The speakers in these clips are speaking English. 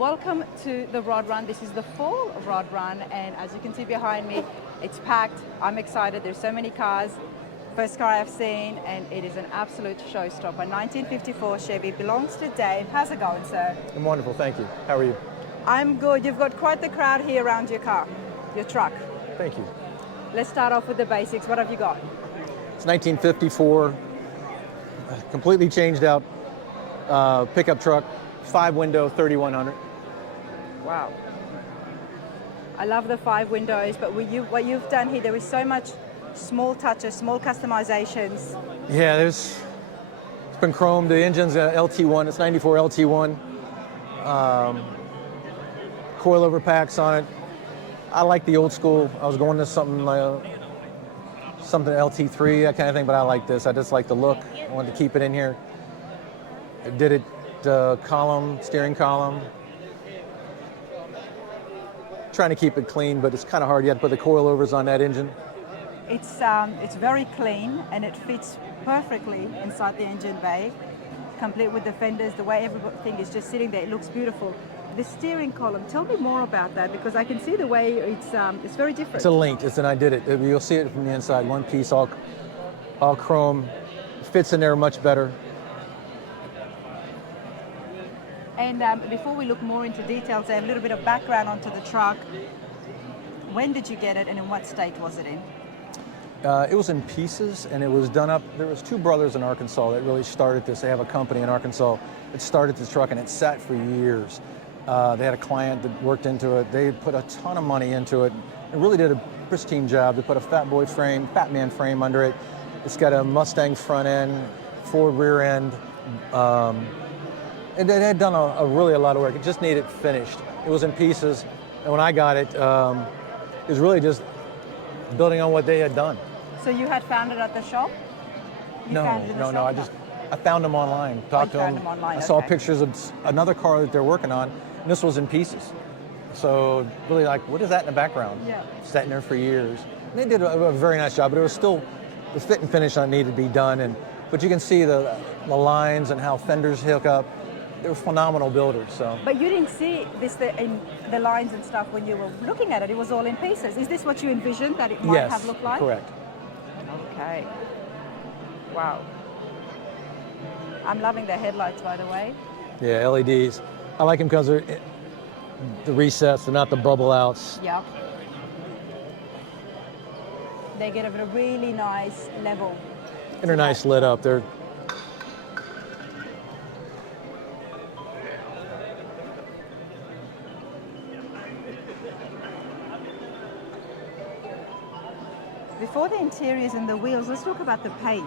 welcome to the Rod Run. This is the fall Rod Run, and as you can see behind me, it's packed. I'm excited. There's so many cars. First car I've seen, and it is an absolute showstopper. 1954 Chevy, belongs to Dave. How's it going, sir? I'm wonderful, thank you. How are you? I'm good. You've got quite the crowd here around your car, your truck. Thank you. Let's start off with the basics. What have you got? It's 1954, completely changed out pickup truck, 5-window, 3100. Wow. I love the 5 windows, but what you've done here, there is so much small touches, small customizations. Yeah, it's been chromed. The engine's LT1, it's 94 LT1. Coilover packs on it. I like the old school. I was going to something like something LT3, that kind of thing, but I like this. I just like the look. I wanted to keep it in here. I did it steering column. Trying to keep it clean, but it's kind of hard. You have to put the coilovers on that engine. It's very clean, and it fits perfectly inside the engine bay, complete with the fenders. The way everything is just sitting there, it looks beautiful. The steering column, tell me more about that, because I can see the way it's very different. It's a link. I did it. You'll see it from the inside. One piece, all chrome. Fits in there much better. And before we look more into details, a little bit of background onto the truck. When did you get it, and in what state was it in? It was in pieces, and it was done up. There was 2 brothers in Arkansas that really started this. They have a company in Arkansas that started this truck, and it sat for years. They had a client that worked into it. They put a ton of money into it and really did a pristine job. They put a fat man frame under it. It's got a Mustang front end, Ford rear end. And they had done really a lot of work. It just needed finished. It was in pieces. And when I got it, it was really just building on what they had done. So you had found it at the shop? No. I found them online. Talked to them. I saw pictures of another car that they're working on, and this was in pieces. So really, like, what is that in the background? Yeah. Sat in there for years. And they did a very nice job, but it was still the fit and finish on needed to be done. But you can see the lines and how fenders hook up. They were phenomenal builders. So. But you didn't see this in the lines and stuff when you were looking at it. It was all in pieces. Is this what you envisioned that it might have looked like? Yes, correct. Okay. Wow. I'm loving the headlights, by the way. Yeah, LEDs. I like them because they're the recessed, they're not the bubble outs. Yeah. They get a really nice level. And they're nice lit up. They're Before the interiors and the wheels, let's talk about the paint.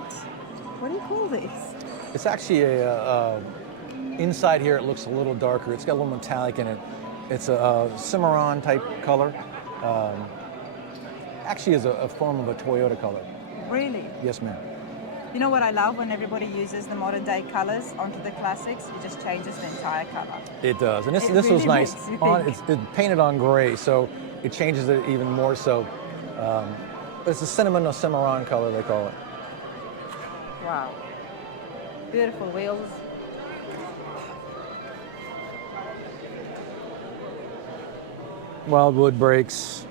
What do you call this? It's actually inside here it looks a little darker. It's got a little metallic in it. It's a Cimarron type color. Actually is a form of a Toyota color. Really? Yes, ma'am. You know what I love? When everybody uses the modern day colors onto the classics, it just changes the entire color. It does, and this really was nice. It's painted on gray, so it changes it even more so. But it's a cinnamon or Cimarron color, they call it. Wow. Beautiful wheels. Wildwood brakes.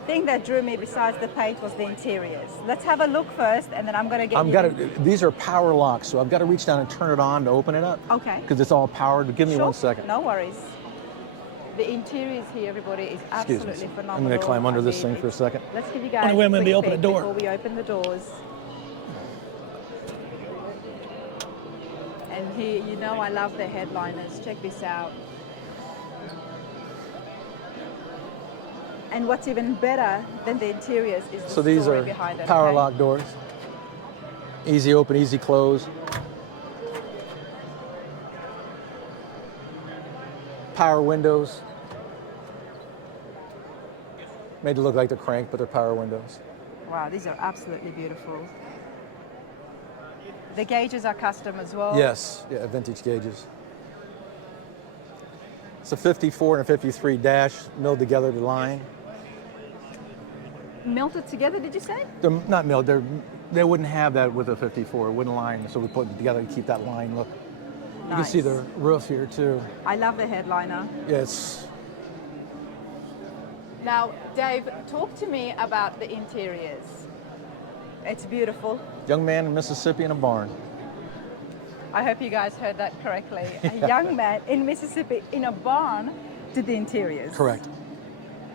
The thing that drew me besides the paint was the interiors. Let's have a look first, and then I'm going to get These are power locks, so I've got to reach down and turn it on to open it up. Okay. Because it's all powered. Give me 1 second. No worries. The interiors here, everybody, is absolutely phenomenal. I'm going to climb under this thing for a second. Let's give you guys a quick peek before we open the doors. And here, you know I love the headliners. Check this out. And what's even better than the interiors is the these story are behind it. power lock doors. Easy open, easy close. Power windows. Made to look like they're cranked, but they're power windows. Wow, these are absolutely beautiful. The gauges are custom as well. Yes, yeah, vintage gauges. It's a 54 and a 53 dash milled together to line. Melted together, did you say? They're not milled. They wouldn't have that with a 54. It wouldn't line, so we put it together to keep that line look. You can see the roof here too. I love the headliner. Yes. Now, Dave, talk to me about the interiors. It's beautiful. Young man in Mississippi in a barn. I hope you guys heard that correctly. A young man in Mississippi in a barn did the interiors. Correct.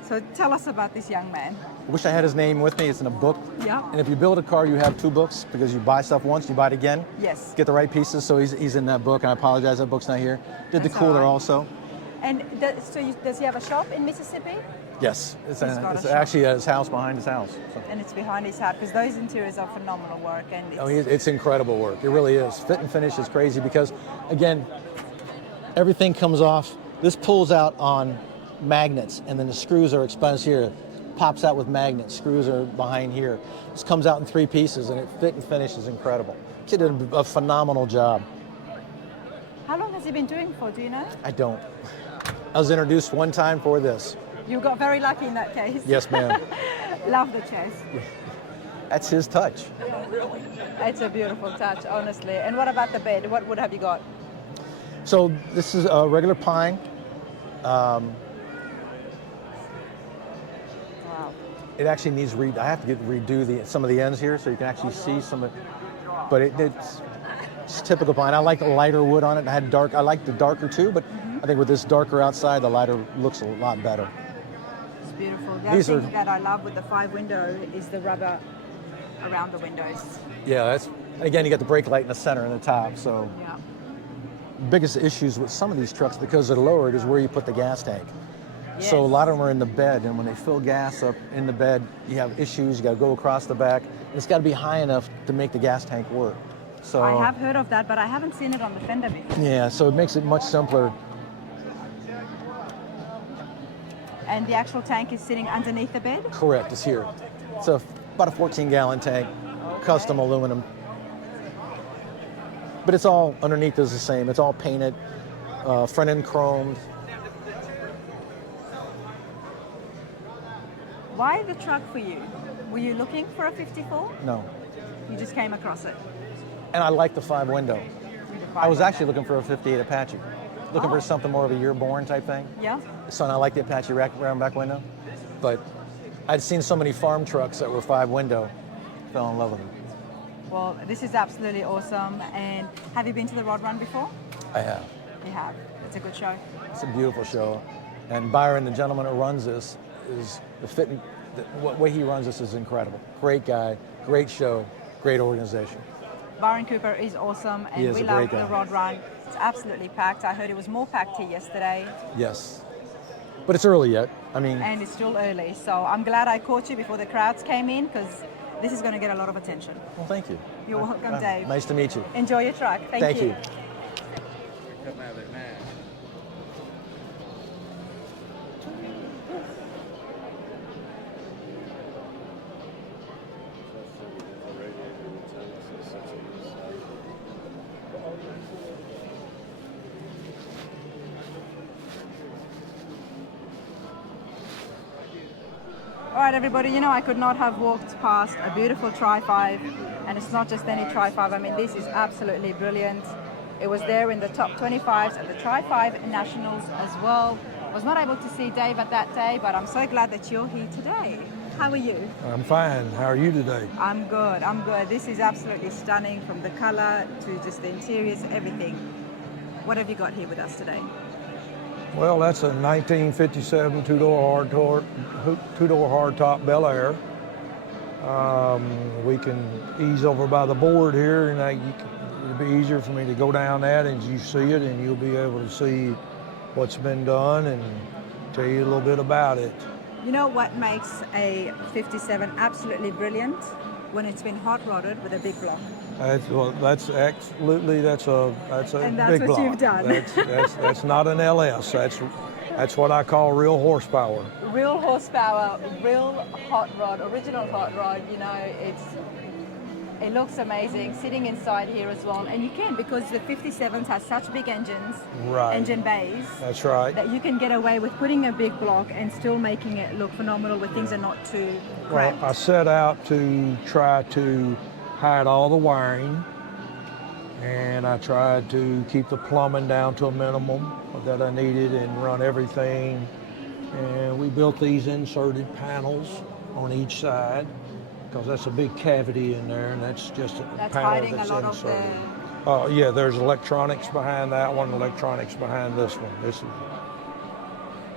So tell us about this young man. I wish I had his name with me. It's in a book. Yeah. And if you build a car, you have 2 books because you buy stuff once, you buy it again. Yes. Get the right pieces. So he's in that book, and I apologize that book's not here. Did That's the cooler all right. also. And does he have a shop in Mississippi? Yes. It's got a shop. actually at his house, behind his house. So. And it's behind his house because those interiors are phenomenal work. And It's incredible work. It really is. Fit and finish is crazy because, again, everything comes off. This pulls out on magnets, and then the screws are exposed here. Pops out with magnets. Screws are behind here. This comes out in 3 pieces, and it fit and finish is incredible. He did a phenomenal job. How long has he been doing for? Do you know? I don't. I was introduced one time for this. You got very lucky in that case. Yes, ma'am. Love the chest. That's his touch. It's a beautiful touch, honestly. And what about the bed? What wood have you got? So this is a regular pine. Wow. It actually needs I have to redo some of the ends here so you can actually see some of it. But it's typical pine. I like the lighter wood on it. I like the darker too, but I think with this darker outside, the lighter looks a lot better. It's beautiful. The other thing that I love with the 5 window is the rubber around the windows. Yeah, and again, you got the brake light in the center and the top. So Yeah. biggest issues with some of these trucks because they're lowered is where you put the gas tank. Yes. So a lot of them are in the bed, and when they fill gas up in the bed, you have issues. You got to go across the back. And it's got to be high enough to make the gas tank work. So I have heard of that, but I haven't seen it on the fender before. yeah, so it makes it much simpler. And the actual tank is sitting underneath the bed? Correct, it's here. It's about a 14-gallon tank, custom aluminum. But it's all underneath is the same. It's all painted, front end chromed. Why the truck for you? Were you looking for a 54? No. You just came across it. And I like the 5 window. I was actually looking for a 58 Apache. Looking for something more of a year born type thing. Yeah. So I like the Apache round back window. But I'd seen so many farm trucks that were 5 window, fell in love with them. Well, this is absolutely awesome. And have you been to the Rod Run before? I have. You have. It's a good show. It's a beautiful show. And Byron, the gentleman who runs this, is the way he runs this is incredible. Great guy, great show, great organization. Byron Cooper is awesome, and we love the Rod Run. It's absolutely packed. I heard it was more packed here yesterday. Yes, but it's early yet. And it's still early, so I'm glad I caught you before the crowds came in because this is going to get a lot of attention. Well, thank you. You're welcome, Dave. Nice to meet you. Enjoy your truck. Thank you. All right, everybody, you know I could not have walked past a beautiful Tri-5, and it's not just any Tri-5. I mean, this is absolutely brilliant. It was there in the top 25s at the Tri-5 Nationals as well. Was not able to see Dave at that day, but I'm so glad that you're here today. How are you? I'm fine. How are you today? I'm good. I'm good. This is absolutely stunning, from the color to just the interiors, everything. What have you got here with us today? Well, that's a 1957 two-door hardtop Bel Air. We can ease over by the board here, and it'll be easier for me to go down that as you see it, and you'll be able to see what's been done and tell you a little bit about it. You know what makes a 57 absolutely brilliant? When it's been hot rodded with a big block. That's absolutely a and that's big what block. You've done. That's not an LS. That's what I call real horsepower. Real horsepower, real hot rod, original hot rod. You know, it looks amazing sitting inside here as well, and you can, because the 57s have such big engines, engine bays. That's right. That you can get away with putting a big block and still making it look phenomenal when things are not too cramped. Well, I set out to try to hide all the wiring and I tried to keep the plumbing down to a minimum that I needed and run everything. And we built these inserted panels on each side because that's a big cavity in there, and that's just a That's panel hiding that's a lot inserted. of the... Yeah, there's electronics behind that one, electronics behind this one. This is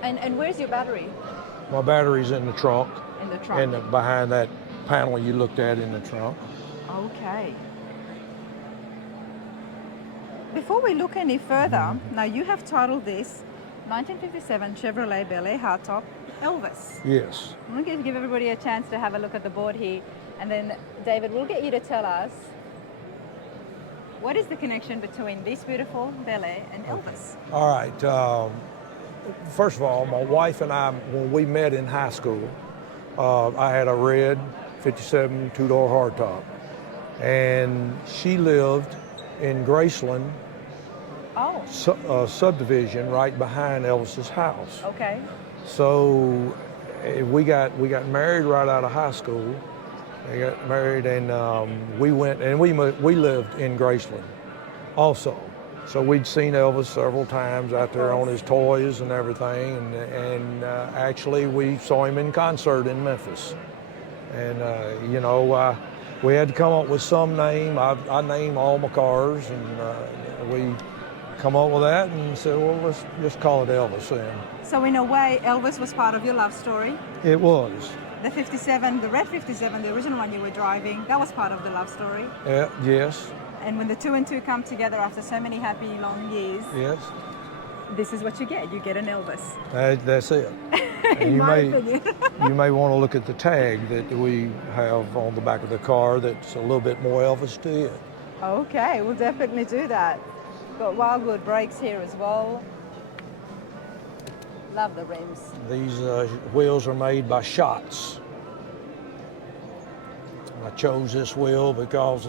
And where's your battery? my battery's in the trunk, In the trunk. and behind that panel you looked at in the trunk. Okay. Before we look any further, now you have titled this 1957 Chevrolet Bel Air hardtop Elvis. Yes. I'm going to give everybody a chance to have a look at the board here, and then David, we'll get you to tell us what is the connection between this beautiful Bel Air and Elvis. All right. First of all, my wife and I, when we met in high school, I had a red 57 two-door hardtop, and she lived in Graceland subdivision right behind Elvis's house. Okay. So we got married right out of high school. We got married, and we went, and we lived in Graceland also. So we'd seen Elvis several times out there on his toys and everything, and actually we saw him in concert in Memphis. And you know, we had to come up with some name. I named all my cars, and we come up with that and said, well, let's just call it Elvis then. So in a way, Elvis was part of your love story. It was. The 57, the red 57, the original one you were driving, that was part of the love story. Yes. And when the two and two come together after so many happy long years, Yes. this is what you get. You get an Elvis. That's it. And In my opinion. you may want to look at the tag that we have on the back of the car that's a little bit more Elvis to it. Okay, we'll definitely do that. Got Wildwood brakes here as well. Love the rims. These wheels are made by Shots. I chose this wheel because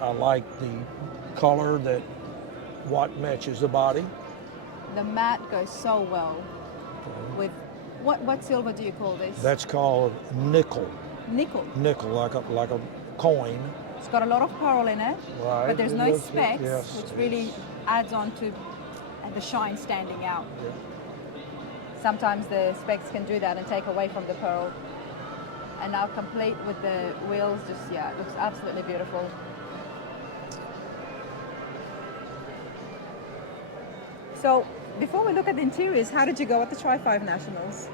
I like the color that what matches the body. The matte goes so well with, what silver do you call this? That's called nickel. Nickel. Nickel, like a coin. It's got a lot of pearl in it, Right. but there's It no looks- specks, yes, which it really is. adds on to the shine standing out. Yeah. Sometimes the specs can do that and take away from the pearl. And now complete with the wheels, just, yeah, it looks absolutely beautiful. So before we look at the interiors, how did you go at the Tri-5 Nationals?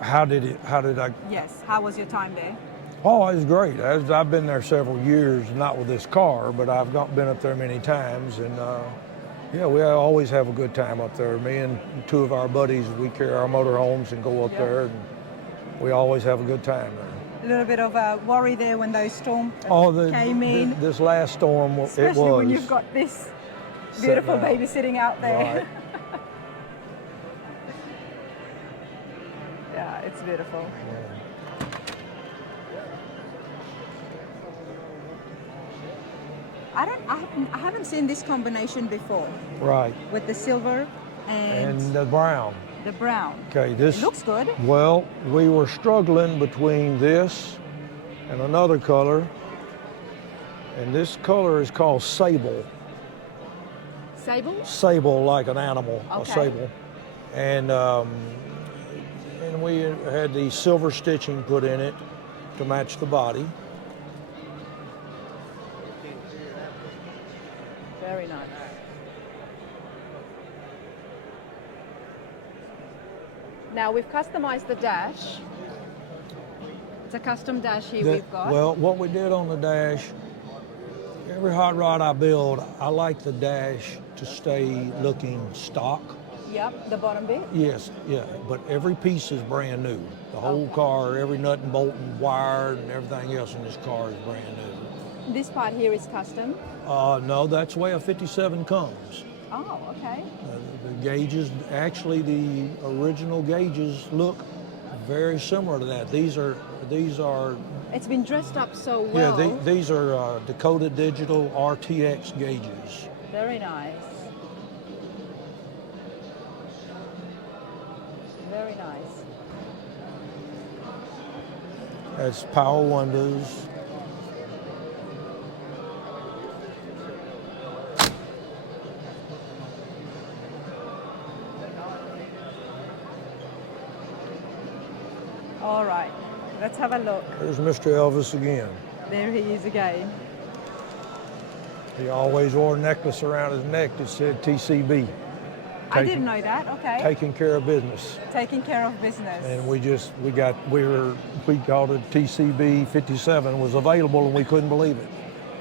How did I? Yes, how was your time there? Oh, it was great. I've been there several years, not with this car, but I've been up there many times, and yeah, we always have a good time up there. Me and two of our buddies, we carry our motorhomes and go up there, and we always have a good time there. A little bit of a worry there when those storms came in. This last storm, Especially it was. when you've got this beautiful baby sitting out there. Right. Yeah, it's beautiful. I haven't seen this combination before Right. with the silver and the brown. the brown. Okay, this It looks good. Well, we were struggling between this and another color, and this color is called sable. Sable? Sable, like an animal, a Okay. sable. And we had the silver stitching put in it to match the body. Very nice. Now we've customized the dash. It's a custom dash here we've got. Well, what we did on the dash, every hot rod I build, I like the dash to stay looking stock. Yep, the bottom bit. Yes, yeah, but every piece is brand new. The whole car, every nut and bolt and wire and everything else in this car is brand new. This part here is custom. No, that's the way a 57 comes. Oh, okay. The gauges, actually the original gauges look very similar to that. These are, It's been dressed up so well. yeah, these are Dakota Digital RTX gauges. Very nice. Very nice. That's power windows. All right, let's have a look. There's Mr. Elvis again. There he is again. He always wore a necklace around his neck that said TCB. I didn't know that. Okay. Taking care of business. Taking care of business. And we called it TCB 57 was available and we couldn't believe it.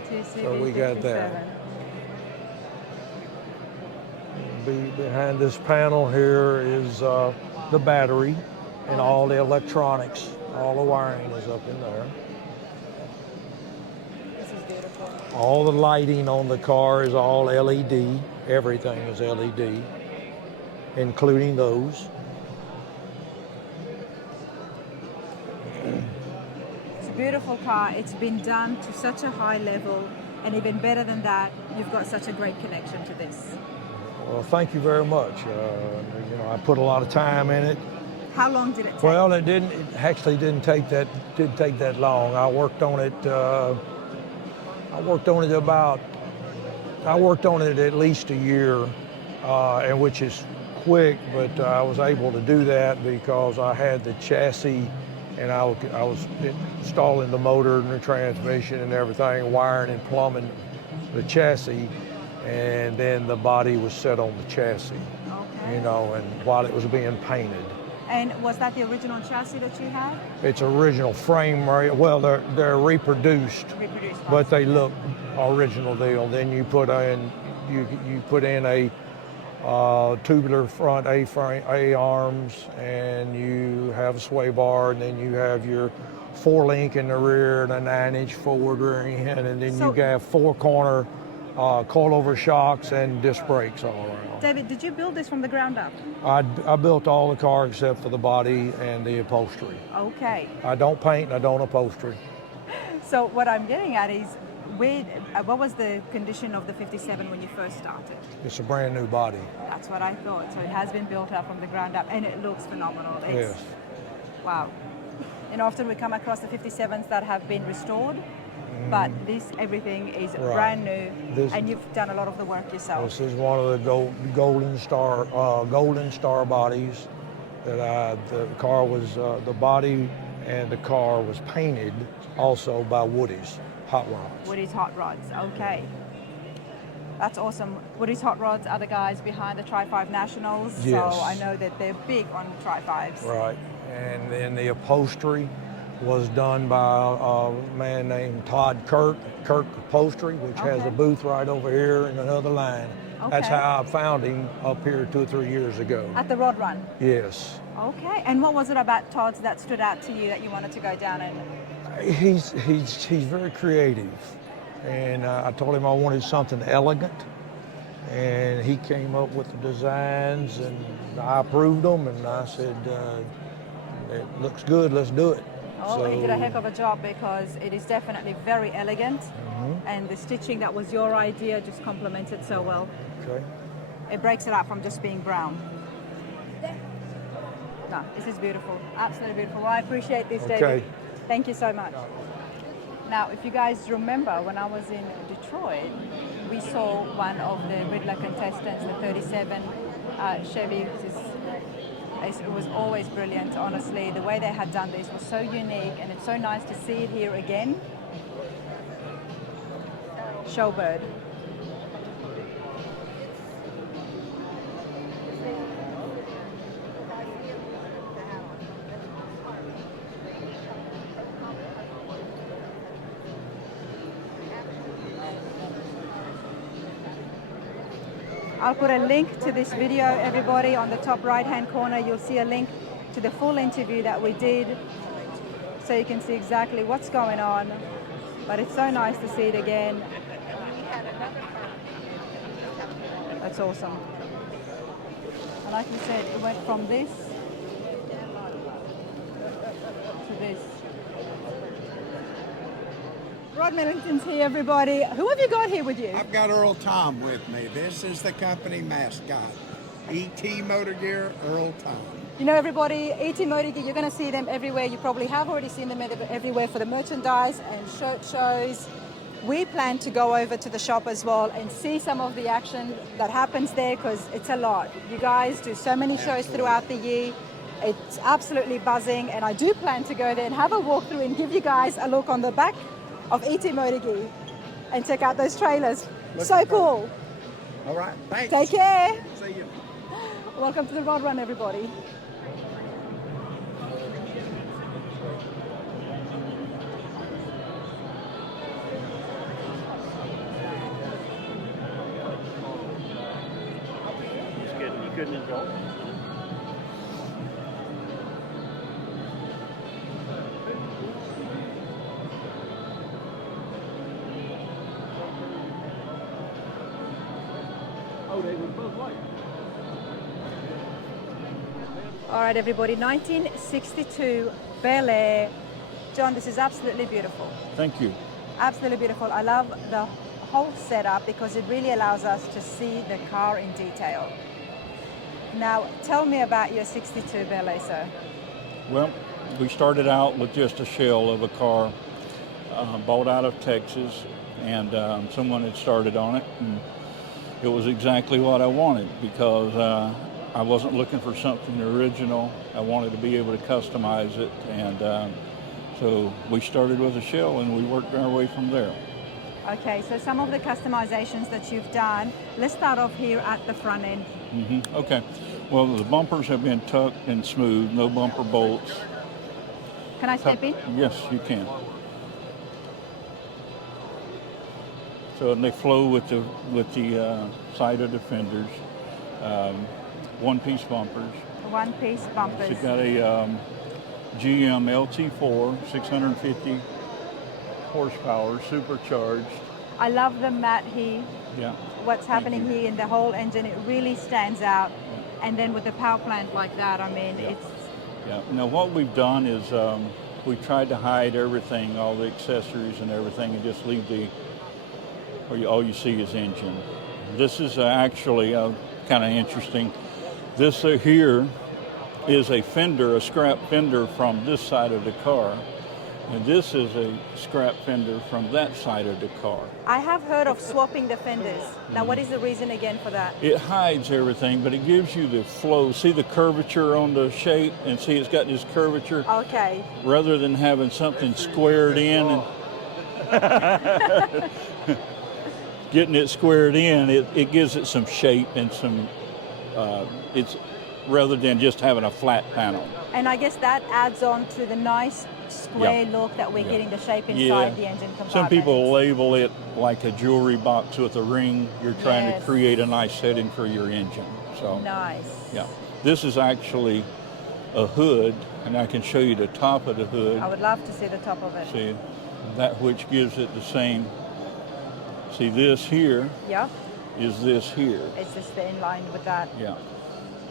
TCB So we got that. 57. Behind this panel here is the battery and all the electronics. All the wiring is up in there. This is beautiful. All the lighting on the car is all LED. Everything is LED, including those. It's a beautiful car. It's been done to such a high level, and even better than that, you've got such a great connection to this. Well, thank you very much. I put a lot of time in it. How long did it take? Well, it actually didn't take that long. I worked on it at least a year, and which is quick, but I was able to do that because I had the chassis and I was installing the motor and the transmission and everything, wiring and plumbing the chassis, and then the body was set on the chassis, Okay. and while it was being painted. And was that the original chassis that you had? It's original frame rate. Well, they're reproduced, but they look original deal. Then you put in a tubular front A arms, and you have a sway bar, and then you have your 4-link in the rear and a 9-inch forward rear end, and then you have 4-corner coilover shocks and disc brakes all around. David, did you build this from the ground up? I built all the car except for the body and the upholstery. Okay. I don't paint and I don't upholstery. So what I'm getting at is, what was the condition of the 57 when you first started? It's a brand new body. That's what I thought. So it has been built up from the ground up, and it looks phenomenal. Yes. Wow. Often we come across the 57s that have been restored, but everything is brand new, and you've done a lot of the work yourself. This is one of the golden star bodies that the car was, the body and the car was painted also by Woody's Hot Rods. Woody's Hot Rods, okay. That's awesome. Woody's Hot Rods are the guys behind the Tri-5 Nationals, Yes. so I know that they're big on Tri-5s. Right, and then the upholstery was done by a man named Todd Kirk Upholstery, which has a booth right over here in another line. Okay. That's how I found him up here 2 or 3 years ago. At the Rod Run? Yes. Okay, and what was it about Todd's that stood out to you that you wanted to go down and... He's very creative, and I told him I wanted something elegant, and he came up with the designs, and I approved them, and I said, it looks good, let's do it. Oh, he did a heck of a job, because it is definitely very elegant, and the stitching that was your idea just complemented so well. Okay. It breaks it up from just being brown. No, this is beautiful, absolutely beautiful. Well, I appreciate this, David. Okay. Thank you so much. Now, if you guys remember, when I was in Detroit, we saw one of the Riddler contestants, the 37 Chevy. It was always brilliant, honestly. The way they had done this was so unique, and it's so nice to see it here again. Showbird. I'll put a link to this video, everybody. On the top right-hand corner, you'll see a link to the full interview that we did, so you can see exactly what's going on. But it's so nice to see it again. That's awesome. And like you said, it went from this to this. Rod Millington's here, everybody. Who have you got here with you? I've got Earl Tom with me. This is the company mascot. E.T. Motor Gear, Earl Tom. You know, everybody, E.T. Motor Gear, you're going to see them everywhere. You probably have already seen them everywhere for the merchandise and shirt shows. We plan to go over to the shop as well and see some of the action that happens there, because it's a lot. You guys do so many shows throughout the year, It's absolutely buzzing, and I do plan to go there and have a walkthrough and give you guys a look on the back of ET Motorgy and check out those trailers. So cool. All right, thanks. Take care. See you. Welcome to the Rod Run, everybody. You couldn't enjoy it. Oh, they were both white. All right, everybody, 1962 Bel Air. John, this is absolutely beautiful. Thank you. Absolutely beautiful. I love the whole setup because it really allows us to see the car in detail. Now, tell me about your 62 Bel Air, sir. Well, we started out with just a shell of a car bought out of Texas, and someone had started on it, and it was exactly what I wanted because I wasn't looking for something original. I wanted to be able to customize it, and so we started with a shell and we worked our way from there. Okay, so some of the customizations that you've done, let's start off here at the front end. Okay, well, the bumpers have been tucked and smooth, no bumper bolts. Can I step in? Yes, you can. So they flow with the side of the fenders. One-piece bumpers. One-piece bumpers. It's got a GM LT4, 650 horsepower, supercharged. I love the matte here. Yeah. What's happening here in the whole engine, it really stands out. Yeah. And then with the power plant like that, I mean, yeah. it's... Yeah. Now what we've done is we tried to hide everything, all the accessories and everything, and just leave all you see is engine. This is actually kind of interesting. This here is a fender, a scrap fender from this side of the car. And this is a scrap fender from that side of the car. I have heard of swapping the fenders. Now, what is the reason again for that? It hides everything, but it gives you the flow. See the curvature on the shape, and see it's got this curvature? Okay. Rather than having something squared in and getting it squared in, it gives it some shape and some, it's rather than just having a flat panel. And I guess that adds on to the nice square look that we're getting the shape inside the engine compartment. Some people label it like a jewelry box with a ring. You're trying to create a nice setting for your engine. So nice. Yeah. This is actually a hood, and I can show you the top of the hood. I would love to see the top of it. See, that which gives it the same. See, this here is this here. It's just in line with that. Yeah.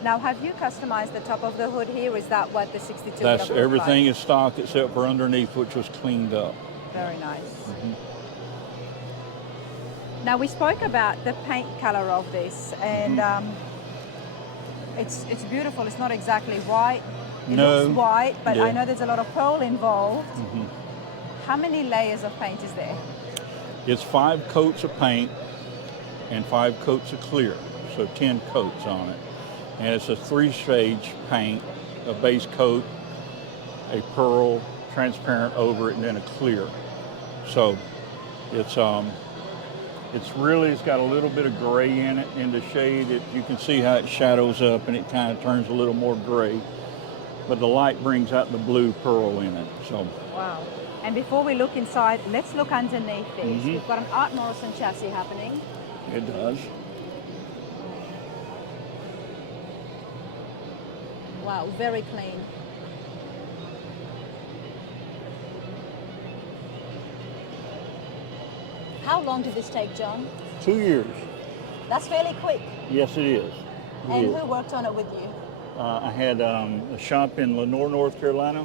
Now, have you customized the top of the hood here? Is that what the 62 That's everything like? is stock except for underneath, which was cleaned up. Very nice. Now, we spoke about the paint color of this, and it's beautiful. It's not exactly white. It looks white, but I know there's a lot of pearl involved. How many layers of paint is there? It's 5 coats of paint and 5 coats of clear, so 10 coats on it. And it's a 3-stage paint, a base coat, a pearl, transparent over it, and then a clear. So it's got a little bit of gray in it, in the shade. You can see how it shadows up and it kind of turns a little more gray. But the light brings out the blue pearl in it. So. Wow. And before we look inside, let's look underneath this. We've got an Art Morrison chassis happening. It does. Wow, very clean. How long did this take, John? 2 years. That's fairly quick. Yes, it is. And who worked on it with you? I had a shop in Lenore, North Carolina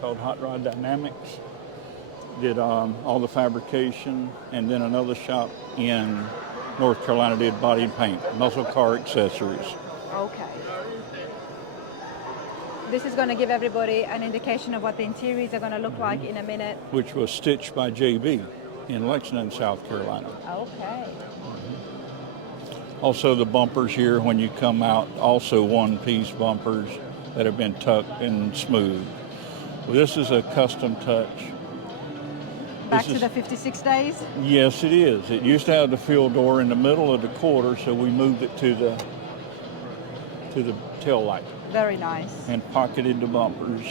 called Hot Rod Dynamics. Did all the fabrication, and then another shop in North Carolina did body and paint, muscle car accessories. Okay. This is going to give everybody an indication of what the interiors are going to look like in a minute. Which was stitched by JB in Lexington, South Carolina. Okay. Also the bumpers here when you come out, also one-piece bumpers, that have been tucked and smoothed. Well, this is a custom touch. Back to the 56 days? Yes, it is. It used to have the fuel door in the middle of the quarter, so we moved it to the tail light Very nice. and pocketed the bumpers.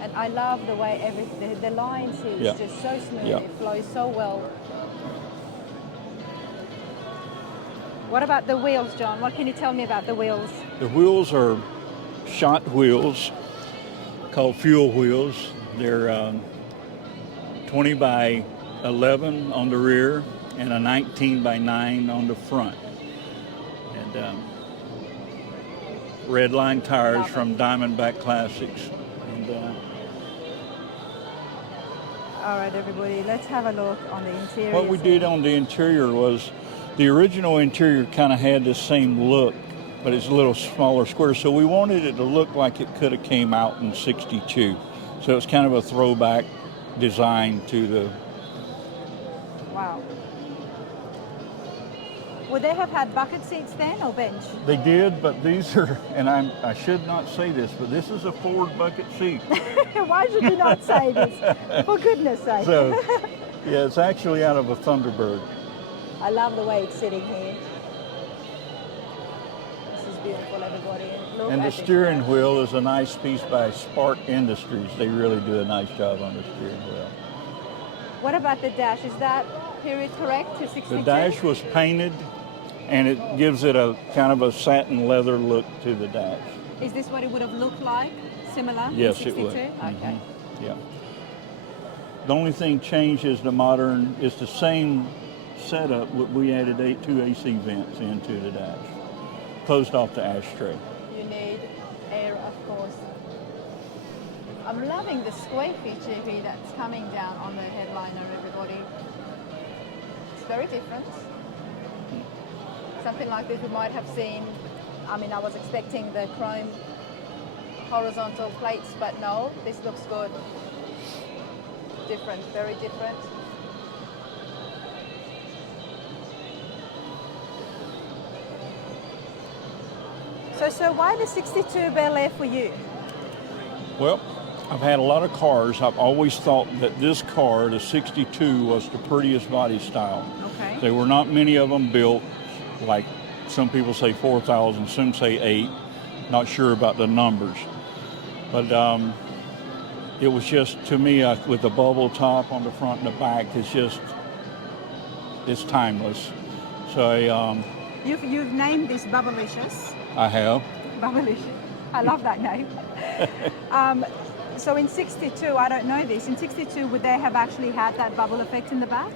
And I love the way the lines here is Yeah. just so smooth. Yeah. It flows so well. What about the wheels, John? What can you tell me about the wheels? The wheels are shot wheels called fuel wheels. They're 20 by 11 on the rear and a 19 by 9 on the front. And red line tires from Diamondback Classics. And, All right, everybody, let's have a look on the interior. what we did on the interior was the original interior kind of had the same look, but it's a little smaller square. So we wanted it to look like it could have came out in '62. So it's kind of a throwback design to the. Wow. Would they have had bucket seats then or bench? They did, but these are, and I should not say this, but this is a Ford bucket seat. Why should you not say this? For goodness sake. So, yeah, it's actually out of a Thunderbird. I love the way it's sitting here. This is beautiful, everybody. Look And at the this steering dash. wheel is a nice piece by Spark Industries. They really do a nice job on the steering wheel. What about the dash? Is that period correct to 62? The dash was painted, and it gives it a kind of a satin leather look to the dash. Is this what it would have looked like? Similar? in Yes, 62? it would. Okay. Mhm. Yeah. The only thing changed is the modern. It's the same setup. We added two AC vents into the dash, closed off the ashtray. You need air, of course. I'm loving the square feature here that's coming down on the headliner, everybody. It's very different. Something like this we might have seen. I mean, I was expecting the chrome horizontal plates, but no, this looks good. Different, very different. So why the 62 Bel Air for you? Well, I've had a lot of cars. I've always thought that this car, the 62, was the prettiest body style. Okay. There were not many of them built, like some people say 4,000, some say 8. Not sure about the numbers. But it was just, to me, with the bubble top on the front and the back, it's timeless. So You've named this Bubblicious. I have. Bubblicious. I love that name. So in 62, I don't know this, in 62 would they have actually had that bubble effect in the back?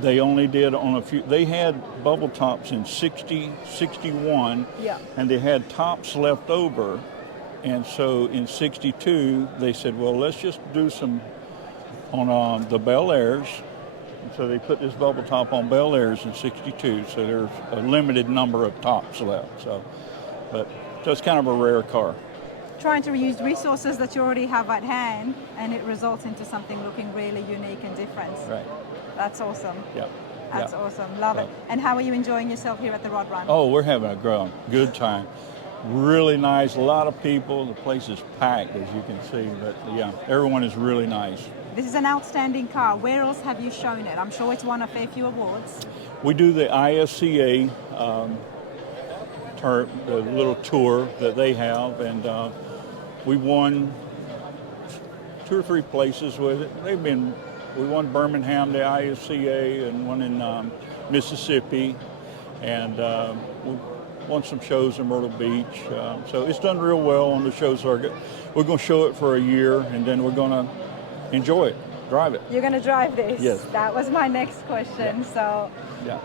They only did on a few. They had bubble tops in 60, 61, Yeah. and they had tops left over. And so in 62, they said, well, let's just do some on the Bel Airs. And so they put this bubble top on Bel Airs in 62. So there's a limited number of tops left. So it's kind of a rare car. Trying to reuse resources that you already have at hand, and it results into something looking really unique and different. Right. That's awesome. Yeah. That's Yeah. awesome. Love it. And how are you enjoying yourself here at the Rod Run? Oh, we're having a good time. Really nice. A lot of people. The place is packed, as you can see. But yeah, everyone is really nice. This is an outstanding car. Where else have you shown it? I'm sure it's won a fair few awards. We do the ISCA, the little tour that they have, and we won 2 or 3 places with it. We won Birmingham, the ISCA, and one in Mississippi, and we won some shows in Myrtle Beach. So it's done real well on the show circuit. We're going to show it for a year, and then we're going to enjoy it, drive it. You're going to drive this? Yes. That was my next question. Yeah. So Yeah.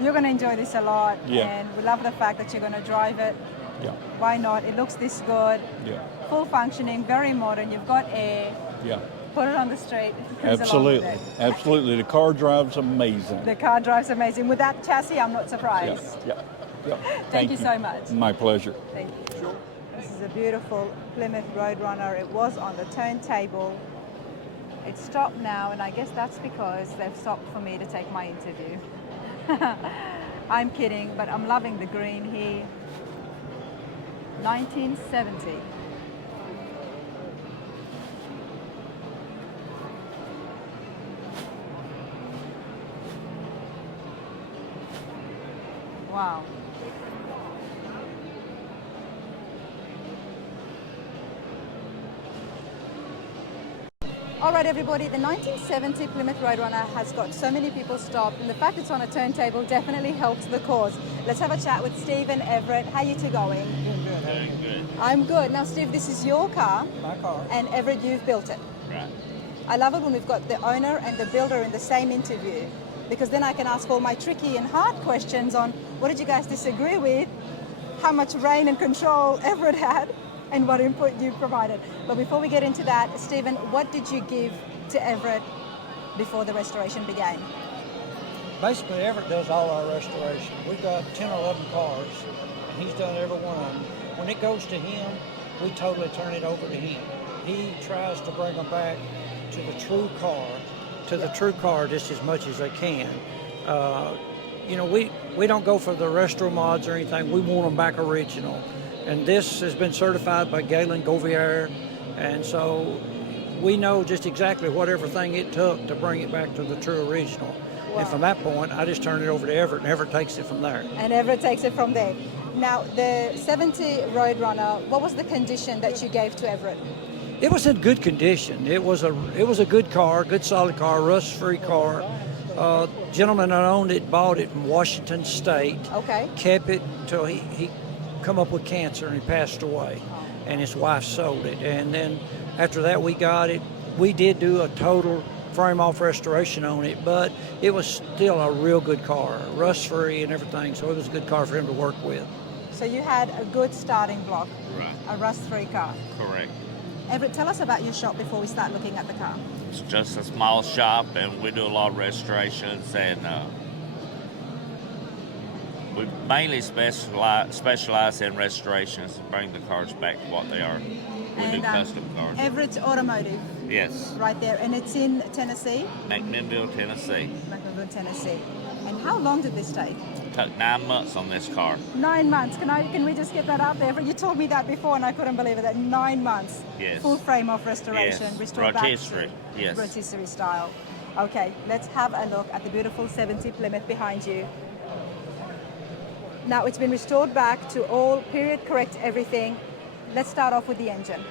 you're going to enjoy this a lot, Yeah. and we love the fact that you're going to drive it. Yeah. Why not? It looks this good. Yeah. Full functioning, very modern. You've got air. Yeah. Put it on the street. cruise along with Absolutely. it. Absolutely. The car drives amazing. The car drives amazing. With that chassis, I'm not Yeah. surprised. Yeah. Yeah. Thank you so much. My pleasure. Thank you. Sure. This is a beautiful Plymouth Roadrunner. It was on the turntable. It's stopped now, and I guess that's because they've stopped for me to take my interview. I'm kidding, but I'm loving the green here. 1970. Wow. All right, everybody, the 1970 Plymouth Roadrunner has got so many people stopped, and the fact it's on a turntable definitely helps the cause. Let's have a chat with Steve and Everett. How you two going? Doing good. How are you? Good. I'm good. Now, Steve, this is your car, My car. and Everett, you've built it. Right. I love it when we've got the owner and the builder in the same interview, because then I can ask all my tricky and hard questions on what did you guys disagree with, how much reign and control Everett had, and what input you provided. But before we get into that, Stephen, what did you give to Everett before the restoration began? Basically, Everett does all our restoration. We've got 10 or 11 cars, and he's done every one of them. When it goes to him, we totally turn it over to him. He tries to bring them back to the true car, just as much as they can. You know, we don't go for the retro mods or anything. We want them back original. And this has been certified by Galen Gouvier, and so we know just exactly what everything it took to bring it back to the true original. Wow. And from that point, I just turn it over to Everett, and Everett takes it from there. And Everett takes it from there. Now, the 70 Roadrunner, what was the condition that you gave to Everett? It was in good condition. It was a good car, good solid car, rust-free car. Gentleman that owned it bought it from Washington State. Okay. Kept it till he come up with cancer and he passed away, and his wife sold it. And then after that, we got it. We did do a total frame-off restoration on it, but it was still a real good car, rust-free and everything. So it was a good car for him to work with. So you had a good starting block, Right. a rust-free car. Correct. Everett, tell us about your shop before we start looking at the car. It's just a small shop, and we do a lot of restorations, and we mainly specialize in restorations, bring the cars back to what they are. We do custom cars. Everette Automotive, Yes, right there, and it's in Tennessee, McMinnville, Tennessee. McMinnville, Tennessee. And how long did this take? Took 9 months on this car. 9 months. Can we just get that out there? You told me that before, and I couldn't believe it. That 9 months. Yes. Full frame off restoration, Yes. restored back to Rotisserie. Yes. rotisserie style. Okay, let's have a look at the beautiful 70 Plymouth behind you. Now it's been restored back to all period correct everything. Let's start off with the engine.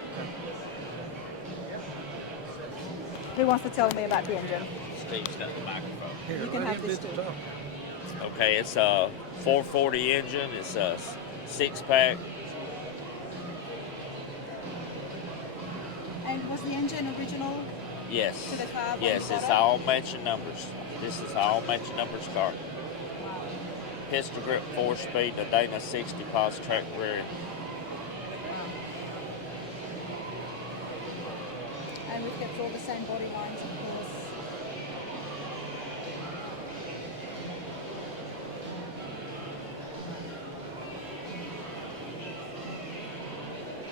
Who wants to tell me about the engine? Steve's got the microphone. You can have this too. Okay, it's a 440 engine. It's a 6-pack. And was the engine original? Yes. To the car, Yes, what you it's got all matching numbers. This is all matching numbers car. Wow. Pistol grip 4-speed, a Dana 60 pos track rear. And we've kept all the same body lines, of course.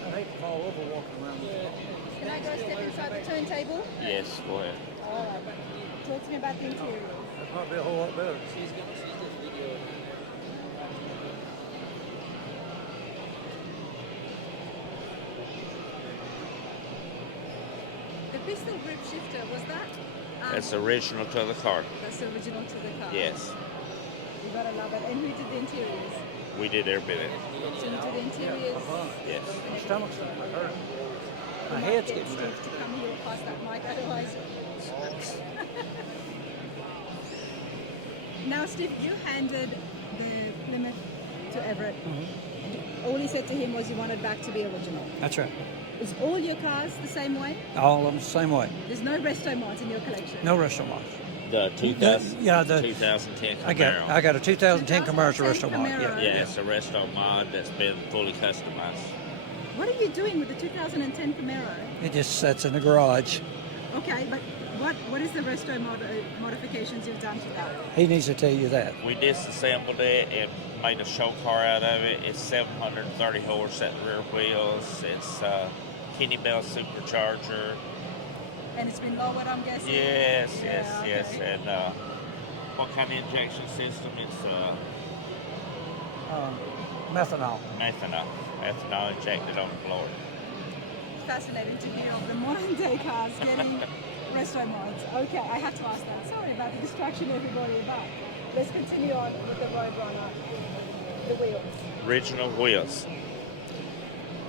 I hate to fall over walking around. Can I go step inside the turntable? Yes, go ahead. All right. Talk to me about the interior. That might be a whole lot better. The pistol grip shifter, was that? That's original to the car. That's original to the car. Yes, You gotta love it. And who did the interiors? we did every bit of it. So you did the interiors. Yes. My stomach's hurt. My head's getting Steve big. to come here past that mic, otherwise. Now, Steve, you handed the Plymouth to Everett. All he said to him was you wanted back to be original. That's right. Is all your cars the same way? All of them the same way. There's no resto mods in your collection? No restaurant mods. The 2000, Yeah, the- 2010 I Camaro. got a 2010 commercial 2010 restaurant mod. Camaro. Yeah. Yeah, it's a resto mod that's been fully customized. What are you doing with the 2010 Camaro? It just sits in the garage. Okay, but what is the resto modifications you've done to that? He needs to tell you that. We disassembled it and made a show car out of it. It's 730 horse at the rear wheels. It's Kenny Bell supercharger. And it's been lowered, I'm guessing? Yes, Yeah, yes. okay. And what kind of injection system? It's Methanol. Methanol injected on the floor. Fascinating to hear of the modern day cars getting resto mods. Okay, I have to ask that. Sorry about the distraction, everybody. But let's continue on with the Roadrunner. The wheels. Original wheels.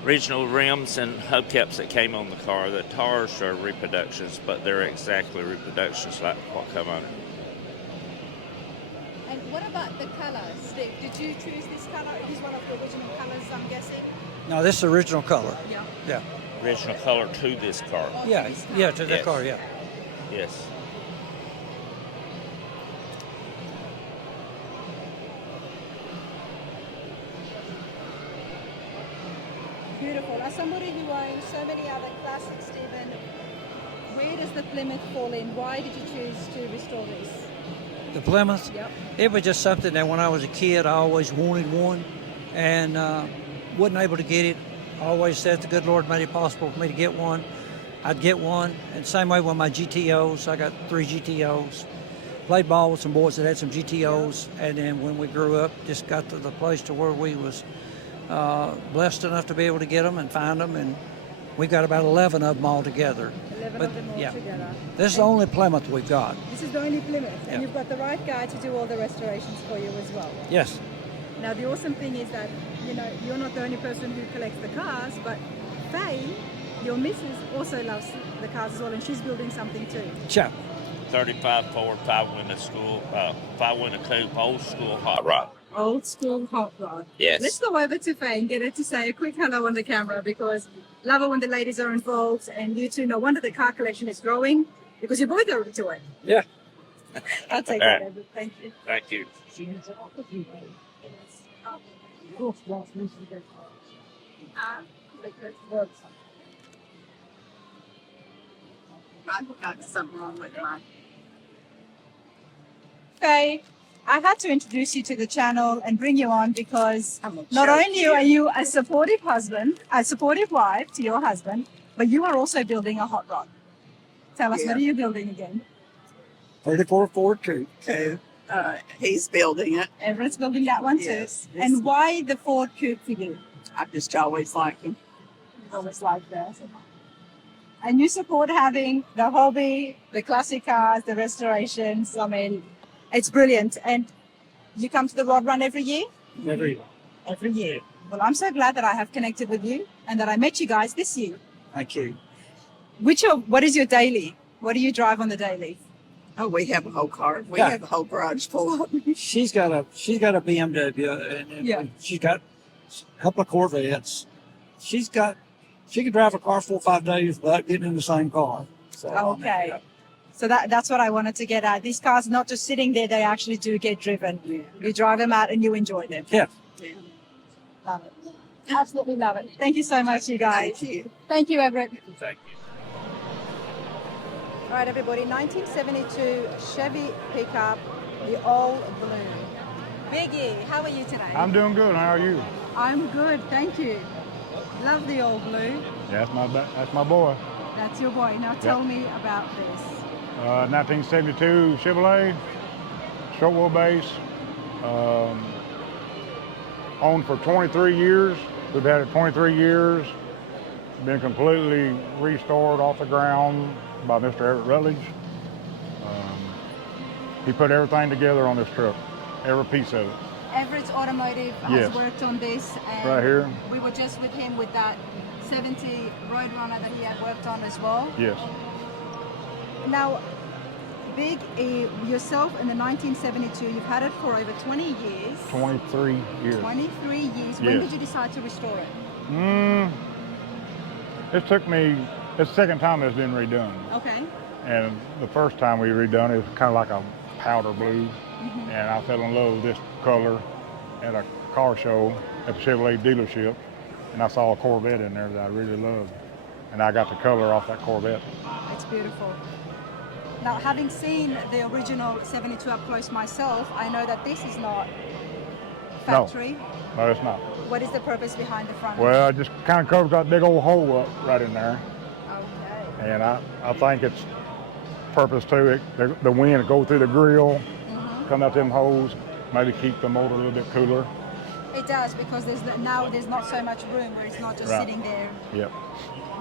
Original rims and hubcaps that came on the car. The tires are reproductions, but they're exactly reproductions like what come on it. And what about the color, Steve? Did you choose this color? It is one of the original colors, I'm guessing. No, this is the original color. Yeah. Yeah. Original color to this car. Oh, Yeah, to this yeah, color. to the Yes. car, yeah. Yes. Beautiful. As somebody who owns so many other classics, Stephen, where does the Plymouth fall in? Why did you choose to restore this? The Plymouth, Yep. it was just something that when I was a kid, I always wanted one and wasn't able to get it. I always said the good Lord made it possible for me to get one. I'd get one. And same way with my GTOs. I got 3 GTOs. Played ball with some boys that had some GTOs. And then when we grew up, just got to the place to where we was blessed enough to be able to get them and find them. And we got about 11 of them all together. 11 But, of them all yeah. together. This is the only Plymouth we've got. This is the only Plymouth, and Yeah. you've got the right guy to do all the restorations for you as well. Yes. Now the awesome thing is that, you know, you're not the only person who collects the cars, but Faye, your missus, also loves the cars as well, and she's building something too. Ciao. 35 Ford, 5-window coupe, old school hot rod. Old school hot rod. Yes. Let's go over to Faye and get her to say a quick hello on the camera, because love it when the ladies are involved, and you two, no wonder the car collection is growing, because you both are into it. Yeah. I'll take All that, right. Edward. Thank you. Thank you. I've got something wrong with mine. Faye, I had to introduce you to the channel and bring you on because not only are you a supportive husband, a supportive wife to your husband, but you are also building a hot rod. Tell us, what are you building again? 34 Ford Coupe. Okay. He's building it. Everett's building that one too. Yes. And why the Ford Coupe for you? I've just always liked him. Always like that. And you support having the hobby, the classic cars, the restorations. I mean, it's brilliant. And you come to the Rod Run every year? Every Every year. Well, I'm so glad that I have connected with you and that I met you guys this year. Thank you. What is your daily? What do you drive on the daily? Oh, we have a whole car. We Yeah. have a whole garage full of them. She's got a BMW and Yeah. she's got a couple of Corvettes. She can drive a car 4 or 5 days without getting in the same car. So, Okay. So that's what I wanted to get at. These cars are not just sitting there, they actually do get driven. You drive them out and you enjoy them. Yeah. Love it. Absolutely love it. Thank you so much, you guys. Thank you. Thank you, Everett. Thank you. All right, everybody, 1972 Chevy pickup, the Ole Blue. Biggie, how are you today? I'm doing good. How are you? I'm good, thank you. Love the Ole Blue. Yeah, that's my boy. That's your boy. Now tell me about this. 1972 Chevrolet, short wheelbase. Owned for 23 years. We've had it 23 years. Been completely restored off the ground by Mr. Everette Rutledge. He put everything together on this truck, every piece of it. Everett Automotive has Yes. worked on this. And Right here. We were just with him with that 70 Roadrunner that he had worked on as well. Yes. Now, Big, yourself in the 1972, you've had it for over 20 years. 23 years. 23 years. When Yes. did you decide to restore it? It took me, it's the second time it's been redone. Okay. And the first time we redone it was kind of like a powder blue. And I fell in love with this color at a car show at the Chevrolet dealership. And I saw a Corvette in there that I really loved. And I got the color off that Corvette. It's beautiful. Now, having seen the original 72 up close myself, I know that this is not factory. No, it's not. What is the purpose behind the front? Well, it just kind of covers that big old hole up right in there. Okay. And I think it's purpose to it. The wind will go through the grill, come out them holes, maybe keep the motor a little bit cooler. It does, because now there's not so much room where it's not just Right. sitting there Yep.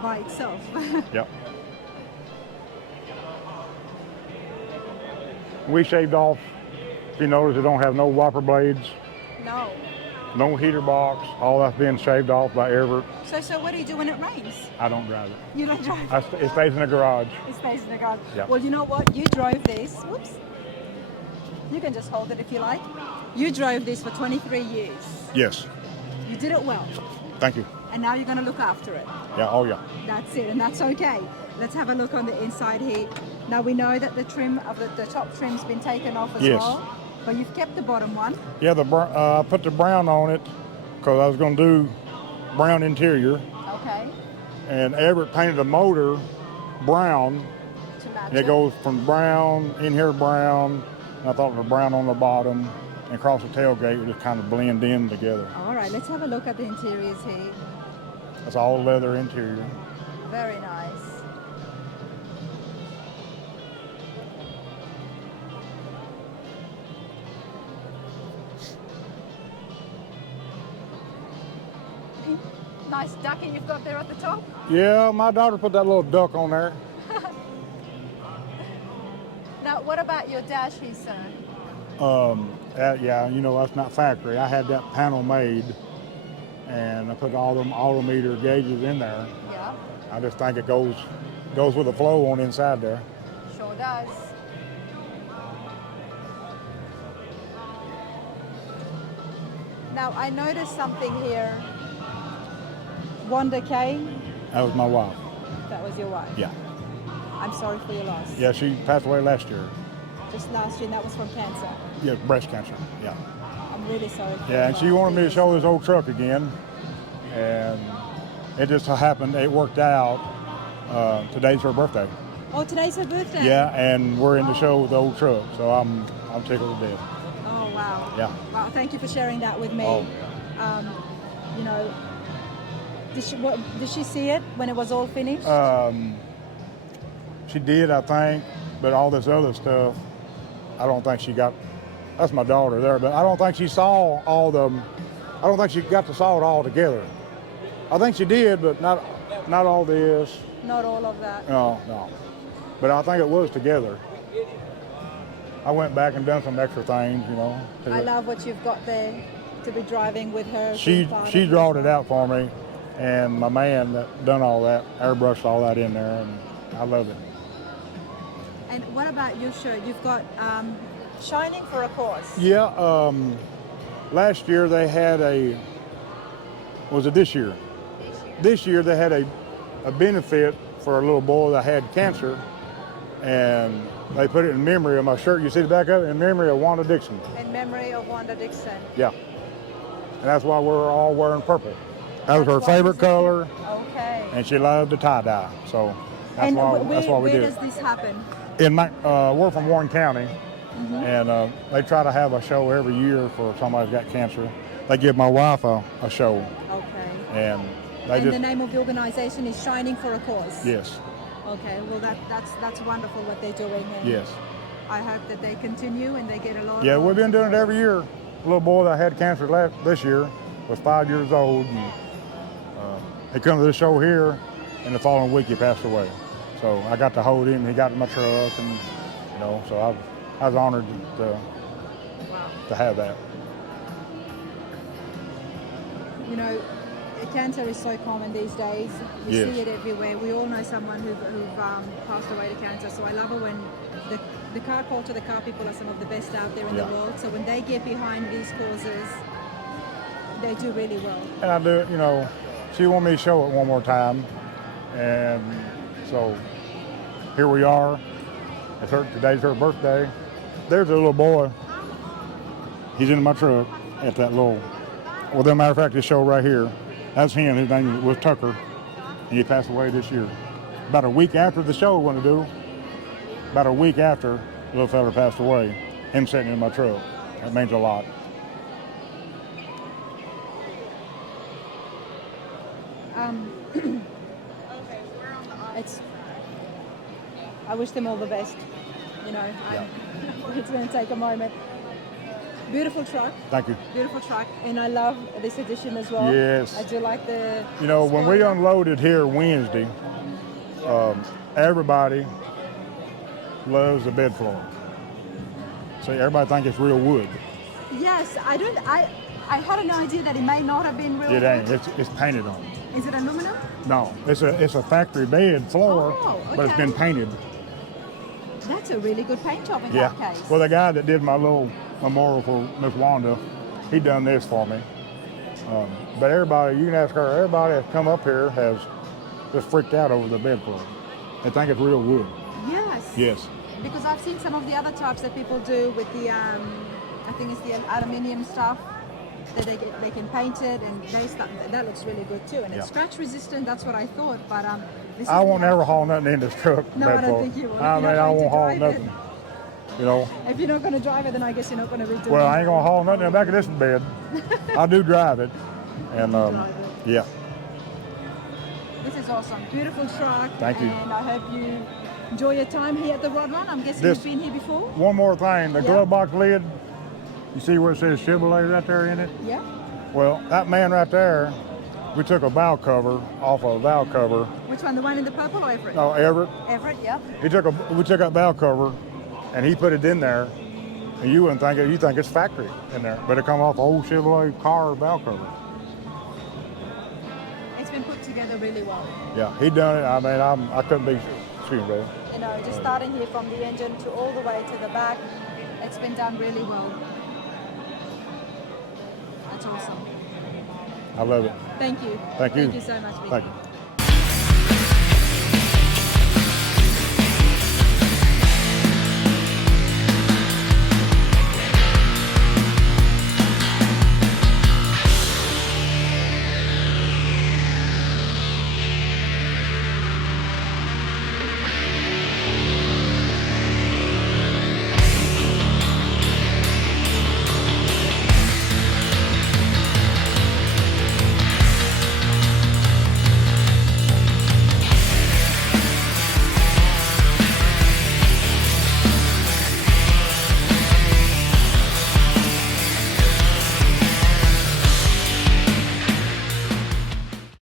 by itself. Yep. We shaved off. If you notice, it don't have no wiper blades, No. no heater box. All that's being shaved off by Everette. So what do you do when it rains? I don't drive it. You don't drive. It stays in the garage. It stays in the garage. Yeah. Well, you know what? You drove this. Whoops. You can just hold it if you like. You drove this for 23 years. Yes. You did it well. Thank you. And now you're going to look after it. Yeah. Oh yeah. That's it, and that's okay. Let's have a look on the inside here. Now we know that the trim of the top trim's been taken off as Yes. well, but you've kept the bottom one. Yeah. I put the brown on it because I was going to do brown interior, Okay. and Everette painted the motor brown. To match And it goes from brown in here brown. And I thought it was brown on the bottom, and across the tailgate it just kind of blend in together. All right, let's have a look at the interiors here. It's all leather interior. Very nice. Nice ducking you've got there at the top. Yeah, my daughter put that little duck on there. Now, what about your dash here, sir? Yeah, you know, that's not factory. I had that panel made, and I put all them autometer gauges in there. Yeah, I just think it goes with the flow on inside there. sure does. Now, I noticed something here. Wanda Kay, That was my wife. that was your wife. Yeah. I'm sorry for your loss. Yeah, she passed away last year. Just last year, and that was from cancer. Yeah, breast cancer. Yeah. I'm really sorry. For Yeah, your and she loss. wanted me to show this old truck again, and it just so happened it worked out. Today's her birthday. Oh, today's her birthday. Yeah, and we're in the show with the old truck, so I'm tickled to death. Oh wow. Yeah. Wow. Thank you for sharing that with me. Oh. You know, did she see it when it was all finished? She did, I think, but all this other stuff, I don't think she got. That's my daughter there, but I don't think she saw all the. I don't think she got to saw it all together. I think she did, but not all this. Not all of that. No. But I think it was together. I went back and done some extra things, you know. I love what you've got there to be driving with her. She drawed it out for me, and my man that done all that, airbrushed all that in there, and I love it. And what about your shirt? You've got Shining for a Cause. Yeah, last year they had was it this year? This year they had a benefit for a little boy that had cancer, and they put it in memory of my shirt. You see the back of it? In memory of Wanda Dixon. In memory of Wanda Dixon. Yeah. And that's why we're all wearing purple. That was her That's why favorite it's- color, Okay. and she loved the tie-dye. So that's And why where we did does it. this happen? We're from Warren County, and they try to have a show every year for somebody who's got cancer. They give my wife a show, Okay. and they And just the name of the organization is Shining for a Cause. yes, Okay. Well, that's wonderful what they're doing. And yes, I hope that they continue and they get a lot. yeah. of We've been doing it every year. A little boy that had cancer this year was 5 years old, and he come to this show here, and the following week he passed away. So I got to hold him. He got in my truck, and you know, so I was honored to have that. You know, cancer is so common these days. We Yes. see it everywhere. We all know someone who've passed away to cancer. So I love it when the car culture, the car people are some of the best out there in the Yeah. world. So when they get behind these causes, they do really well. And I do, you know, she wanted me to show it one more time, and so here we are. Today's her birthday. There's a little boy. He's in my truck at that little. Well, as a matter of fact, this show right here, that's him. His name was Tucker, and he passed away this year. About a week after the show we're going to do, about a week after, the little fella passed away, him sitting in my truck. That means a lot. I wish them all the best. You know, it's going to take a moment. Beautiful truck. Thank you. Beautiful truck. And I love this edition as well. Yes. I do like the You know, when we spoiler. unloaded here Wednesday, everybody loves the bed floor. See, everybody think it's real wood. Yes, I had an idea that it may not have been real It ain't. wood. It's painted on. Is it aluminum? No, it's a factory bed floor, Oh, but it's okay. been painted. That's a really good paint job in Yeah. that case. Well, the guy that did my little memorial for Miss Wanda, he done this for me. But everybody, you can ask her, everybody that's come up here has just freaked out over the bed floor. They think it's real wood. Yes. Yes. Because I've seen some of the other types that people do with the, I think it's the aluminium stuff that they can paint it, and that looks really good too. And it's Yeah. scratch resistant. That's what I thought. But this I is won't the- ever haul nothing in this truck. No, bed I don't floor. think you will. If I you're mean, not I going to won't haul drive it. nothing. You know. If you're not going to drive it, then I guess you're not going to redo it. Well, I ain't gonna haul nothing in the back of this bed. I do drive it, and drive it. yeah. This is awesome. Beautiful truck. Thank you. And I hope you enjoy your time here at the Rod Run. I'm guessing This- you've been here before? One more thing, the Yeah. glove box lid. You see where it says Chevrolet right there in it? Yeah. Well, that man right there, we took a valve cover off a valve cover. Which one? The one in the purple or Everett? No, Everett. Everett, yeah. We took that valve cover, and he put it in there. And you wouldn't think it. You think it's factory in there, but it come off an old Chevrolet car valve cover. It's been put together really well. Yeah, he done it. I mean, I couldn't be. Excuse me, brother. You know, just starting here from the engine to all the way to the back, it's been done really well. That's awesome. I love it. Thank you. Thank you. Thank you so much, Vicky. Thank you.